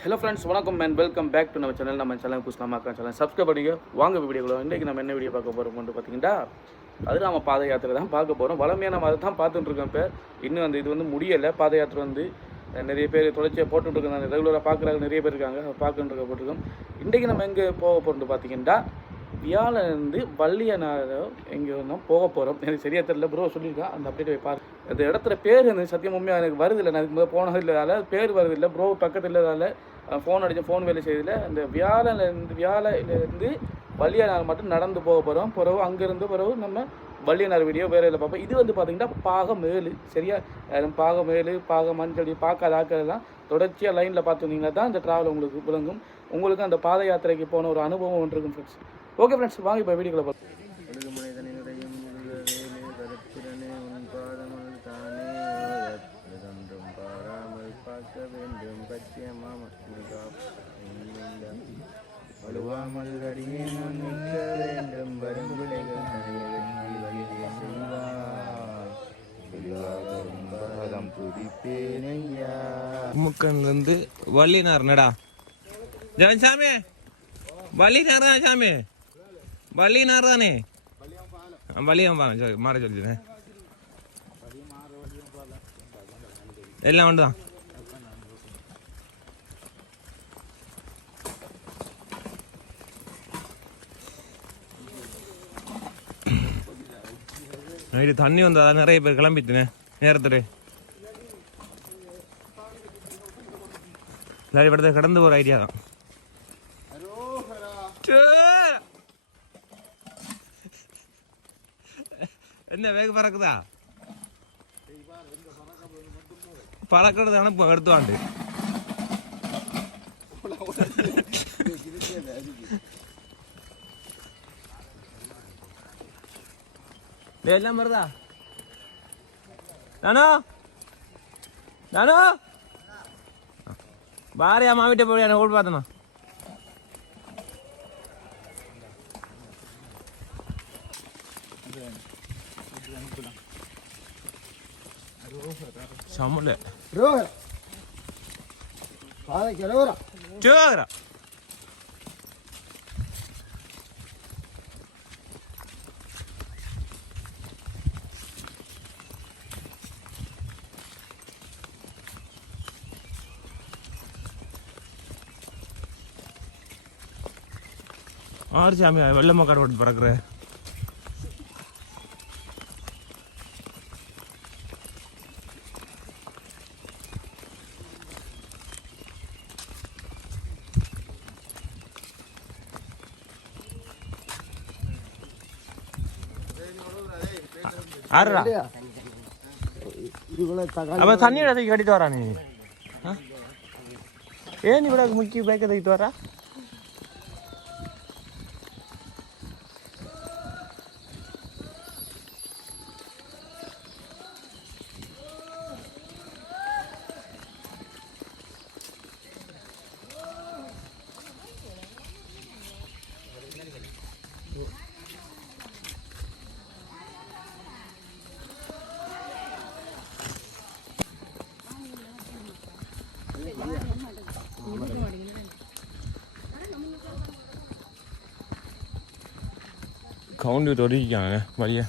Hello friends, வணக்கம் and welcome back to நம்ம channel புதுசாக சேனல் சப்ஸ்கிரைப் பண்ணிங்க. வாங்க வீடியோக்குள்ள இன்றைக்கி நம்ம என்ன வீடியோ பார்க்க போகிறோம்னு பார்த்தீங்கன்னா, அது நம்ம பாத யாத்திரை தான் பார்க்க போகிறோம். வளமையாக நம்ம அதை தான் பார்த்துட்டு இருக்கோம். இப்போ இன்னும் இது முடியலை. பாத யாத்திரை நிறைய பேர் தொடர்ச்சியாக போட்டுருக்காங்க, ரெகுலராக பார்க்குறாங்க, நிறைய பேர் இருக்காங்க, பார்க்குறதுக்கு போட்டிருக்கோம். இன்றைக்கி நம்ம எங்கே போக போகிறோம்னு பார்த்தீங்கன்னா, வியாழந்து வள்ளியனாரம் எங்கே போக போகிறோம். எனக்கு சரியாக தெரியல, ப்ரோ சொல்லியிருக்கேன். அந்த அப்டேட் போய் பாரு. அந்த இடத்துல பேர் எனக்கு சத்தியம் உண்மையாக எனக்கு வருதில்லை. நான் இதுக்கு முதல்ல போனது இல்லை, அதாவது பேர் வருதில்லை. ப்ரோ பக்கத்தில் இல்லாதால ஃபோன் அடித்தேன், ஃபோன் வேலை செய்யதில்லை. அந்த வியாழையிலேருந்து வள்ளியனார் மட்டும் நடந்து போக போகிறோம். பிறகு அங்கேருந்து பிறகு நம்ம வள்ளியனார் வீடியோ வேறு இதில் பார்ப்போம். இது பார்த்திங்கன்னா பாகமேலு, சரியா? பாகமேலு, மஞ்சள் பார்க்காத ஆக்கிறதுலாம் தொடர்ச்சியாக லைனில் பார்த்துருந்தீங்கன்னா தான் இந்த ட்ராவல் உங்களுக்கு விளங்கும். உங்களுக்கு அந்த பாத யாத்திரைக்கு போன ஒரு அனுபவம் ஒன்று இருக்கும் ஃப்ரெண்ட்ஸ். ஓகே ஃப்ரெண்ட்ஸ், வாங்க இப்போ வீடியோக்குள்ள பார்ப்போம். முக்கன்லேருந்து வள்ளினார் நடா ஜாமி, வள்ளினார் தான் சாமி, வள்ளினார் தானே, வள்ளியம் மாற சொல்லிடுறேன். எல்லாம் ஒன்று தான். நைட்டு தண்ணி வந்தா நிறைய பேர் கிளம்பிட்டுனேன் நேரத்துட்டு. எல்லாரும் படத்தை கடந்து போகிற ஐடியா தான். என்ன வேக பறக்குதா? பறக்கிறது அனுப்பு எடுத்து வாண்டு. எல்லாம் வருதா? நானோ நானோ பாரியா மாவிட்ட போய் ஓடி பார்த்தனா. சமல சோகரா ஆறு சாமி வெள்ளமக்காடு ஓட்டு பறக்குற. ஆறுடா அப்ப தண்ணி தூக்கி கட்டிட்டு வரா நீ. ஏன் இவ்வளோ முக்கிய பேக்க தூக்கிட்டு வரா? கவுண்டு தொடங்கிக்காங்க வழியா.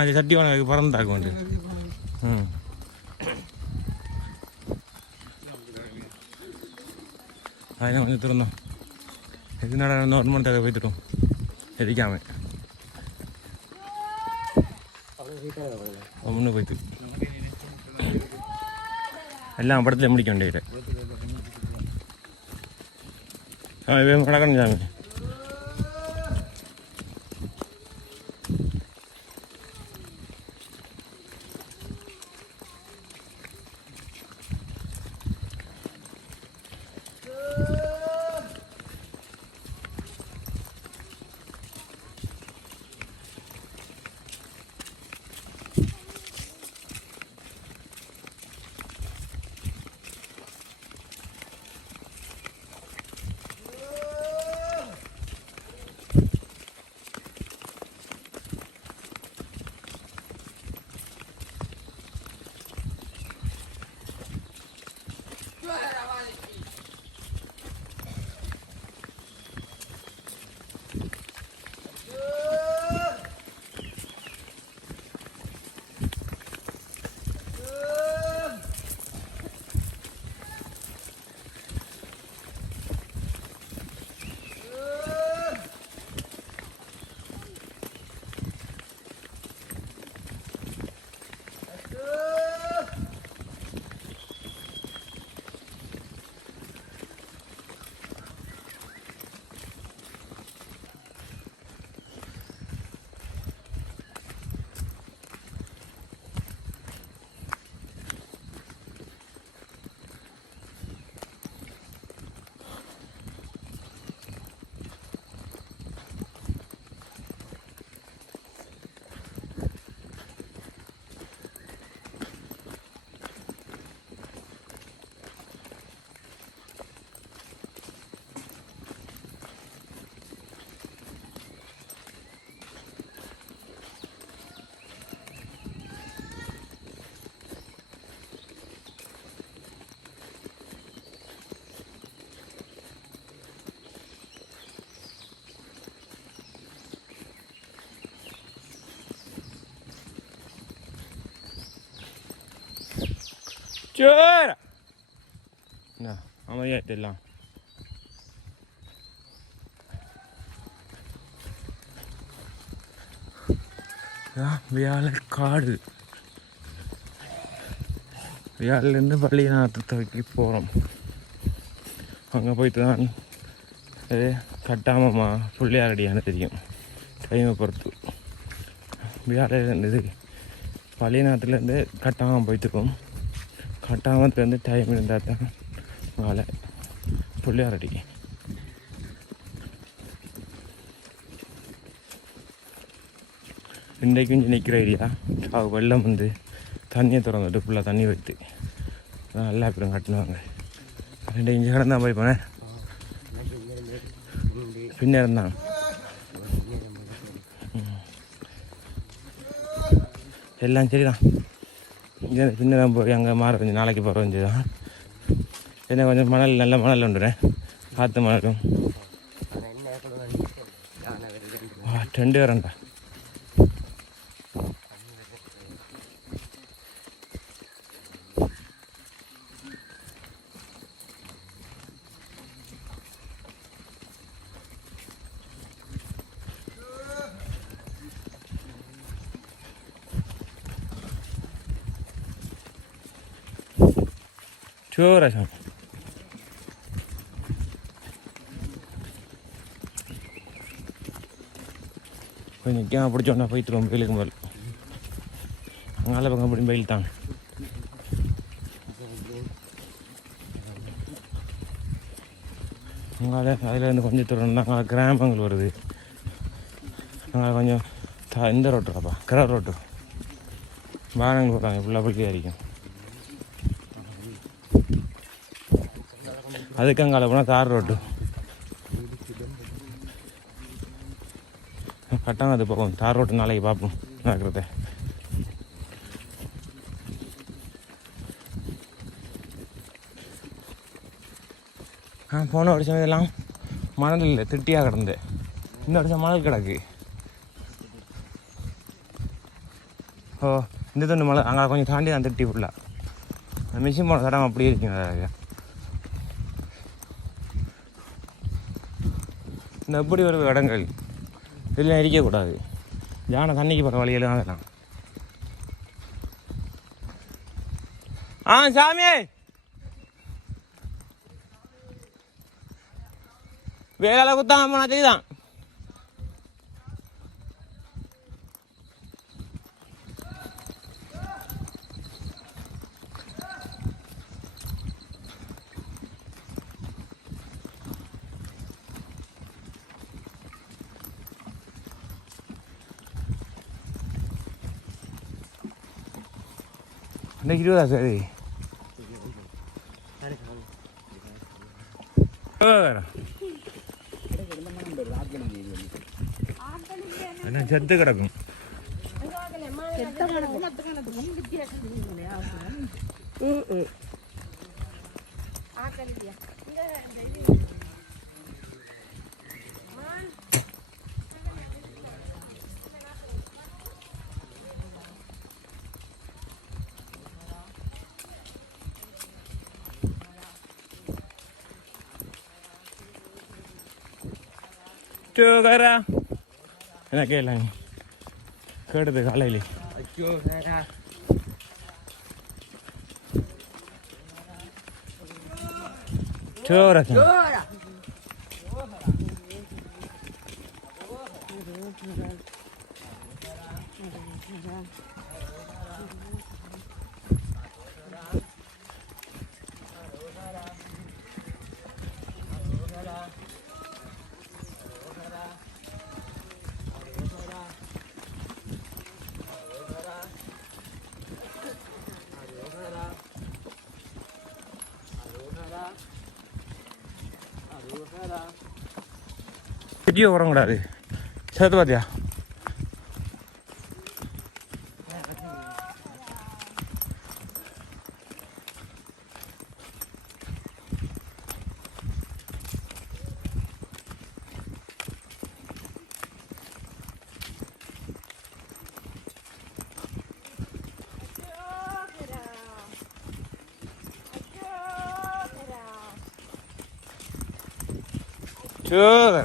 அது சட்டி உனக்கு பறந்தாக்க உண்டு. ம் அதெல்லாம் கொஞ்சம் திறந்தோம். எது நடந்த 1 மணி தேவை போய்த்துட்டோம் எரிக்காம முன்னு போய்த்து எல்லாம் படத்துல முடிக்க வேண்டியது. நடக்கணும் சாமி. Cura! Nah, அமையாட்டெல்லாம் வியாழக்காடு. வியாழலேருந்து பள்ளிநாட்டுக்கு போகிறோம். அங்கே போயிட்டு தான் அது கட்டாமம்மா பிள்ளையாரடியான்னு தெரியும் டைமை பொறுத்து. வியாழலேருந்து பள்ளிநாட்டுலேருந்து கட்டாமல் போயிட்டுருக்கோம். கட்டாமத்துலேருந்து டைம் இருந்தால் தான் வேலை பிள்ளையாரடி. இன்றைக்கும் கொஞ்சம் நிற்கிற ஏரியா. வெள்ளம் வந்து தண்ணியை திறந்துட்டு ஃபுல்லாக தண்ணி வைத்து நல்லா அப்புறம் கட்டினாங்க. 2 இன்ச்சு கடன் தான் போய் போனேன். பின்னர் தான் எல்லாம் சரிதான். இங்கே பின்னதான் போய் அங்கே மாற கொஞ்சம் நாளைக்கு போகிற கொஞ்சம் தான். என்ன கொஞ்சம் மணல் நல்ல மணல் உண்டுறேன். காற்று மணலும் 2 வரேன்டா. Cura சாமி. போய் நிற்காம பிடிச்சோன்னா போய்த்துருவோம் வெயிலுக்கு மேலே. அங்கால பக்கம் அப்படி வெயில் தான். அங்கால அதில் இருந்து கொஞ்சம் தூரம் தான் அங்கே கிராமங்கள் வருது. அங்கே கொஞ்சம் இந்த ரோட்டுப்பா கிரா ரோட்டு வாகனங்கள் போகிறாங்க ஃபுல்லாக பிடிக்க அடிக்கும். அதுக்கு அங்கால போனால் தார் ரோட்டு கட்டாங்க. அது போகும் தார் ரோட்டு நாளைக்கு பார்ப்போம் நடக்கிறத. போன வருஷம் இதெல்லாம் மணல் இல்லை திட்டியாக கிடந்து. இந்த வருஷம் மணல் கிடக்கு. ஓ இந்த துண்டு மழை அங்கே கொஞ்சம் தாண்டி தான் திட்டி ஃபுல்லாக மிஷின் போன தடம் அப்படியே இருக்குங்க. இந்த எப்படி ஒரு இடங்கள் இதெல்லாம் இருக்கக்கூடாது. ஜான தண்ணிக்கு போகிற வழியெல்லாம் அதெல்லாம். சாமியே வேலை குத்தாம போனா சரிதான். இன்னைக்கு 20 சரி என்ன செத்து கிடக்கும். Cukara, enak kelang. Kau ada berkala ini. Cukara. Cukara. Cukara. Video orang கூடாது. சேர்த்து பாத்தியா? Cukara.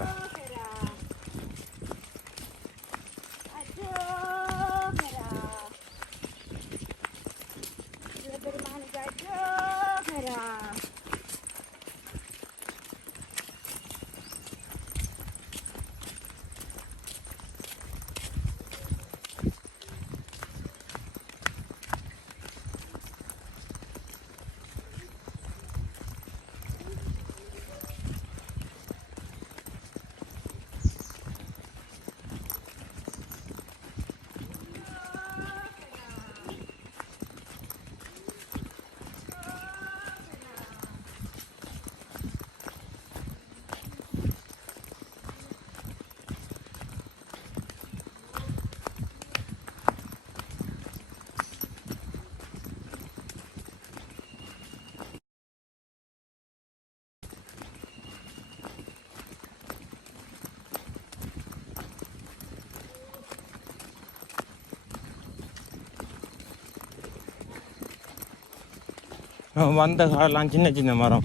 வந்த காடெல்லாம் சின்ன சின்ன மரம்.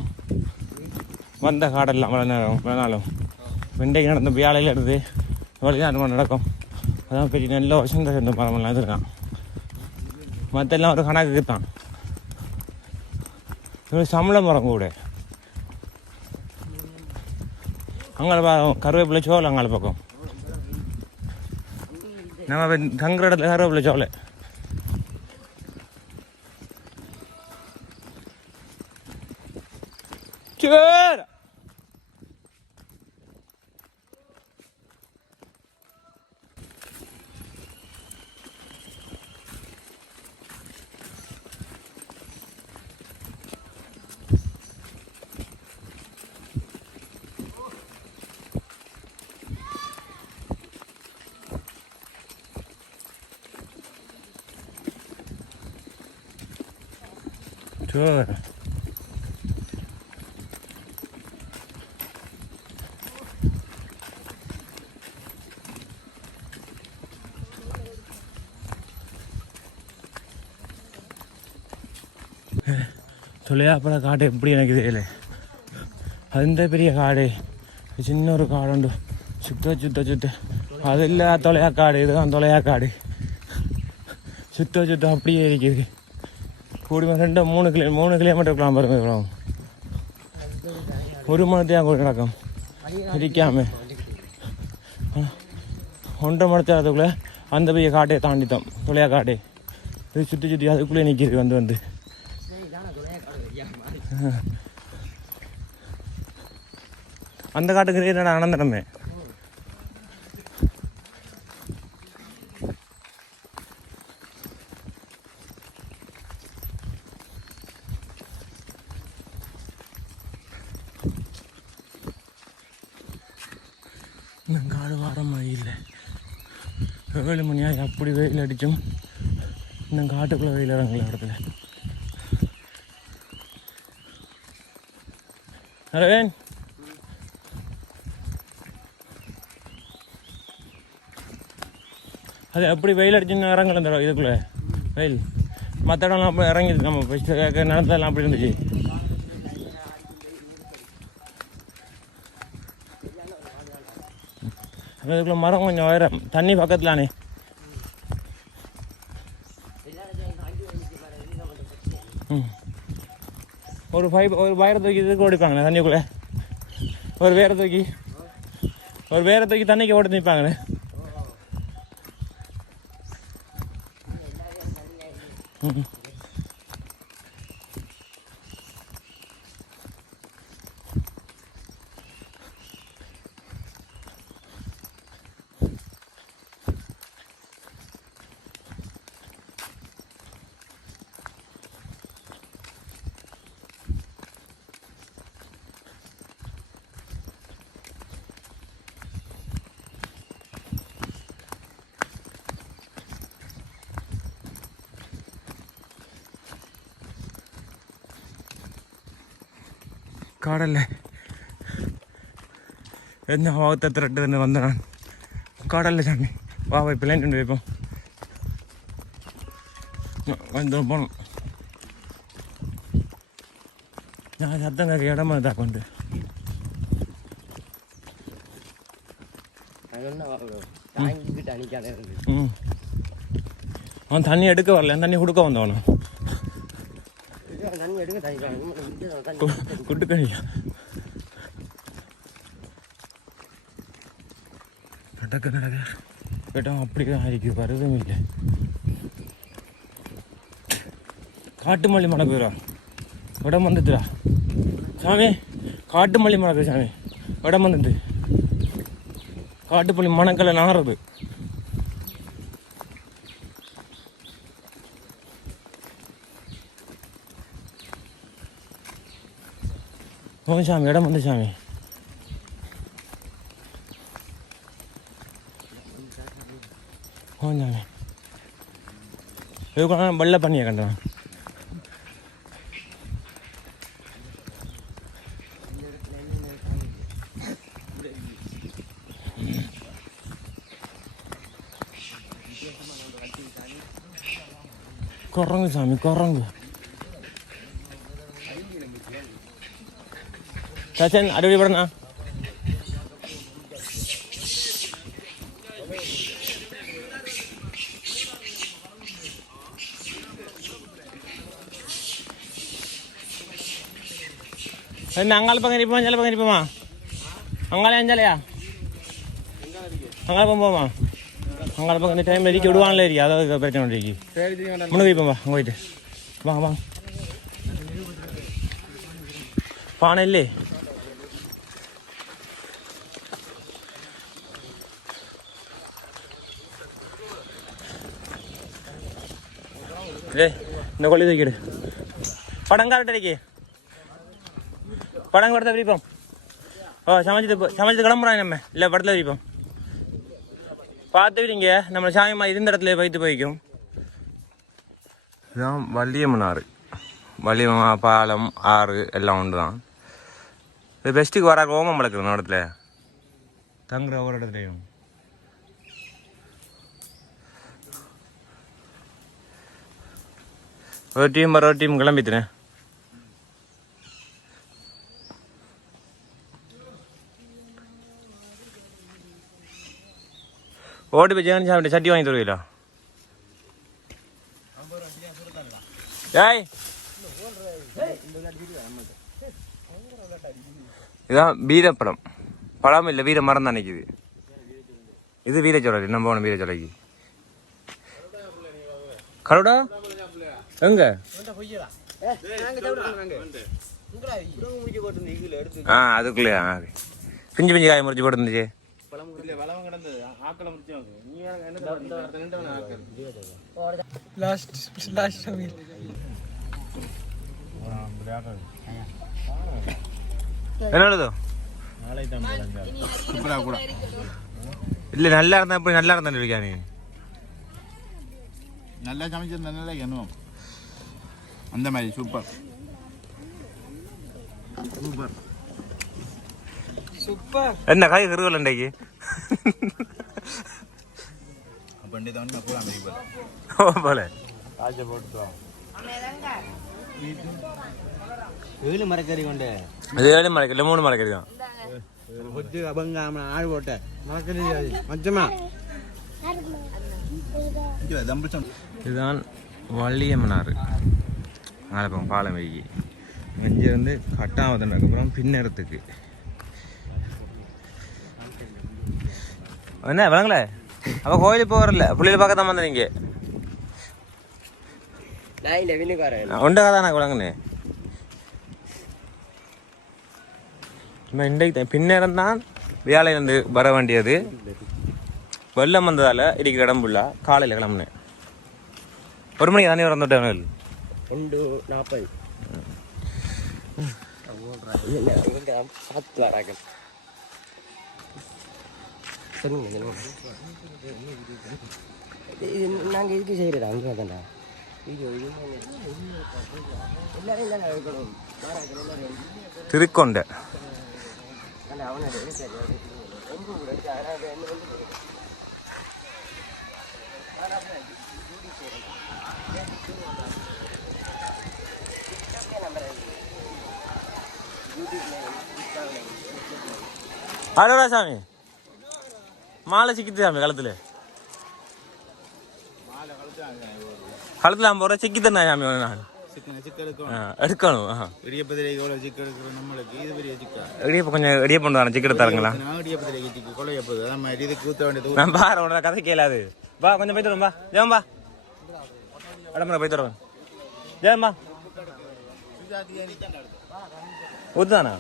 வந்த காடெல்லாம் மழைநாளும் வெண்டைக்கு நடந்த வியாழையில் எடுத்து வெளிநாட்டு நடக்கும். அதான் பெரிய நல்ல வசந்த சேர்ந்த மரமெல்லாம் இருக்கான். மற்றெல்லாம் ஒரு கணக்குக்கு தான். ஒரு சம்பள மரம் கூட அங்கே கருவேப்பிலை சோளம் அங்கால பக்கம் நம்ம தங்குற இடத்துல கருவேப்பிலை சோளை. Cukara. Cukara. தொலையாப்பட காடு எப்படி எனக்கு தெரியல. அந்த பெரிய காடு, சின்ன ஒரு காடு உண்டு, சுத்த அது இல்லை தொலையா காடு, இதுதான் தொலையா காடு. சுத்த அப்படியே இருக்குது. கூடுமா 3 கிலோமீட்டருக்குலாம் பாருங்க. 1 மணத்தையாக கூட நடக்கும் இருக்காம. 1.5 மணி அதுக்குள்ளே அந்த பெரிய காட்டையை தாண்டித்தோம், தொலையா காடு. இது சுற்றி அதுக்குள்ளே நிற்கிது வந்து அந்த காட்டுக்கு என்னடா அனந்தனமே. இன்னும் காடு வார மாதிரி இல்லை. 7 மணியாக அப்படி வெயில் அடிச்சும் இன்னும் காட்டுக்குள்ளே வெயில் இறங்கல இடத்துல. அரவேன் அது அப்படி வெயில் அடிச்சுன்னு இறங்கல இந்த இதுக்குள்ளே வெயில். மற்ற இடம்லாம் அப்படி இறங்கிது. நம்ம ஃபஸ்ட்டு நடந்ததெல்லாம் அப்படி இருந்துச்சு. அதுக்குள்ள மரம் கொஞ்சம் உயரம், தண்ணி பக்கத்துலானே. ஒரு வயரை தூக்கி இதுக்கு ஓடிப்பாங்கண்ணே தண்ணிக்குள்ளே. ஒரு வேரை தூக்கி தண்ணிக்கு ஓடி நிற்பாங்கண்ணே. காடல்ல என்ன வாகத்தை திரட்டு வந்தேன் நான். காடல்ல சாமி வாவை பிள்ளைன்னு கொண்டு வைப்போம். வந்து போகணும். நான் சத்தம் கேட்க இடமா தான் கொண்டு அவன் தண்ணி எடுக்க வரல, தண்ணி கொடுக்க வந்தவனும் குட்டுக்கணியா நடக்க கேட்டால் அப்படிதான் ஆയിരിക്കും. வருதும் இல்லை. காட்டுமல்லி மழை பெய்யுறா, இடம் வந்துட்டுடா சாமி. காட்டுமல்லி மழை பெய்யும் சாமி, இடம் வந்துட்டு காட்டுப்பள்ளி மணக்கலை நாறுது. ஓ சாமி, இடம் வந்து சாமி. ஓ சாமி, இதுக்குள்ள வெள்ளை பண்ணியை கண்டான். குரங்கு சாமி, குரங்கு. சச்சன் அடிப்படி படண்ணா. என்ன அங்கால பக்கம் இருப்போமா, அஞ்சால பக்கம் இருப்போமா? அங்காலே அஞ்சாலையா? அங்கால பக்கம் போமா? அங்கால பக்கம் இந்த டைம் எரிக்க விடுவாங்களே இருக்கு, அதாவது பிரச்சனை இருக்கு. முன்னுக்கு போப்பா, அங்கே போயிட்டு வாங்க வாங்க. பானை இல்லே இந்த கொள்ளி தூக்கிடு. படம் காரட்டடிக்கு படம் படத்தை விரிப்போம். ஓ சமைச்சது கிளம்புறாங்க நம்ம, இல்லை படத்தில் விரிப்போம். பார்த்து விரிங்க, நம்ம சாயமா இருந்த இடத்துல வைத்து போய்க்கும். இதுதான் வள்ளியம்மன் ஆறு. வள்ளியம்மன் பாலம் ஆறு எல்லாம் ஒன்று தான். இது பெஸ்ட்டுக்கு வர ஓமம் வளர்க்குறோம் இடத்துல தங்குற ஒரு இடத்துலையும். ஒரு டீம் கிளம்பித்துனேன். ஓட்டு போய் ஜெகன் சாப்பிட்டு சட்டி வாங்கி தருவீங்களா? ஏய் இதான் வீரப்படம். படம் இல்லை, வீர மரம் தான் நிற்கிது. இது வீரச்சோலை, நம்ம போன வீரச்சோலைக்கு. கருடா எங்க? அதுக்குள்ளே பிஞ்சு பிஞ்சு காய முறிச்சு போட்டுருந்துச்சு. என்னது இல்ல நல்லா இருந்தா இப்படி நல்லா இருந்தா இருக்கா? நீ நல்லா சமைச்சிருந்தா என்ன அந்த மாதிரி சூப்பர் சூப்பர் சூப்பர். என்ன காய் கருவல் இன்றைக்கு? போல ஏழு மரக்கறி கொண்டு அது 7 மரக்கறி இல்லை 3 மரக்கறி தான். ஆள் போட்ட மரக்கறி மச்சமா. இதுதான் வள்ளியம்மனார் ஆலப்பம் பாலம் வைகி. இங்கே வந்து கட்டாவதுக்கு அப்புறம் பின்னரத்துக்கு என்ன விளங்கல. அவள் கோயிலுக்கு போகிறல்ல, பிள்ளைகளை பார்க்க தான் வந்தேன். நீங்கள் ஒன்றா தான் நான் விளங்குனே. இன்றைக்கு பின்னேரம் தான் வேலையிலேருந்து வர வேண்டியது. வெள்ளம் வந்ததால் இருக்கிற இடம் ஃபுல்லாக காலையில் கிளம்புனேன். 1 மணிக்கு தானே வந்துவிட்டேன். 2:40 நாங்கள் இதுக்கு செய்கிறதா அங்கே தான்டா திருக்கொண்ட அடடா சாமி, மாலை சிக்கிட்டு சாமி கழுத்துல கழுத்துல 50 ரூபா சிக்கி தந்தா சாமி. நான் எடுக்கணும். இடியப்பம் கொஞ்சம் இடியப்பம் தானே சிக்கெட்டு தரங்களா? நான் பாரு உடனே கதை கேளாது. வா கொஞ்சம் போய் தருவோம். வா ஜெயம்பா அடம்பா போய் தருவேன். ஜெயம்பா ஊத்துதானா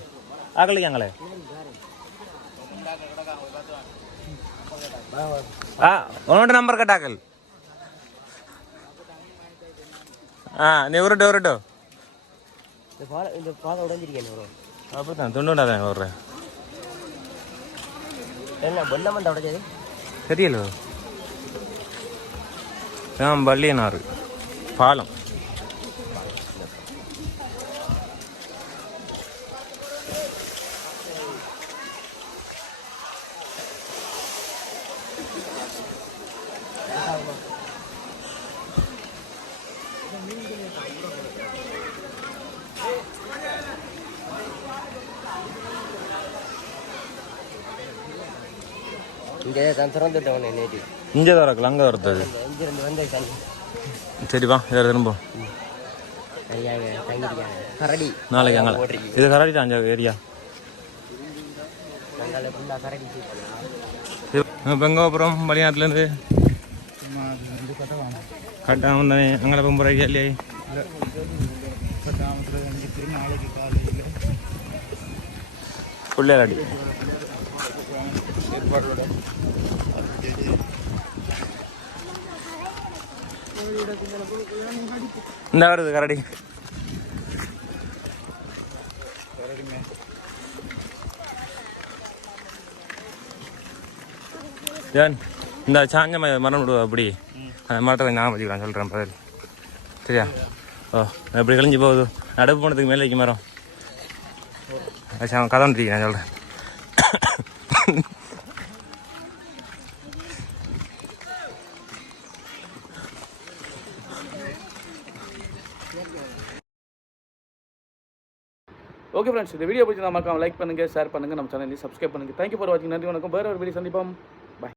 ஆக்கலைக்காங்களே. உன்னோட நம்பர் கட்டாக்கல். நீ உருட்டு அப்படித்தான் துண்டுண்டாதான் விடுறேன். என்ன வெள்ளம் வந்து உடைச்சது தெரியல. வள்ளியனாறு பாலம். இங்கே தான் திறந்துட்டவனே நேற்று. இங்கே தான் இருக்கலாம், அங்கே வருது. இங்கிருந்து வந்து சரிப்பா இதை திரும்ப கரடி நாளைக்கு அங்கே இது கரடி தான் அஞ்சு ஏரியா. இப்போ எங்கே அப்புறம் வெளிநாட்டுலேருந்து கட்டாமல் வந்தானே அங்கே போகிற ஐடியா இல்லையா? பிள்ளையாடி இந்த வருது கரடி. ஜான் இந்த சாஞ்ச மரம் விடுவா அப்படி அந்த மரத்தை கொஞ்சம் ஞாபகம் வச்சுக்கலாம் சொல்கிறேன் பதில். சரியா? ஓ எப்படி கழிஞ்சு போகுது நடப்பு போனதுக்கு மேலே வைக்க மரம் கதை வந்துருக்கு நான் சொல்கிறேன். ஓகே ஃப்ரெண்ட்ஸ், இந்த வீடியோ பிடிச்சி மறக்காம லைக் பண்ணுங்கள், ஷேர் பண்ணுங்கள், நம்ம சேனலையும் சப்ஸ்கிரைப் பண்ணுங்கள். தேங்க்யூ ஃபார் வாட்சிங். நன்றி, வணக்கம். வேறு ஒரு வீடியோ சந்திப்போம்.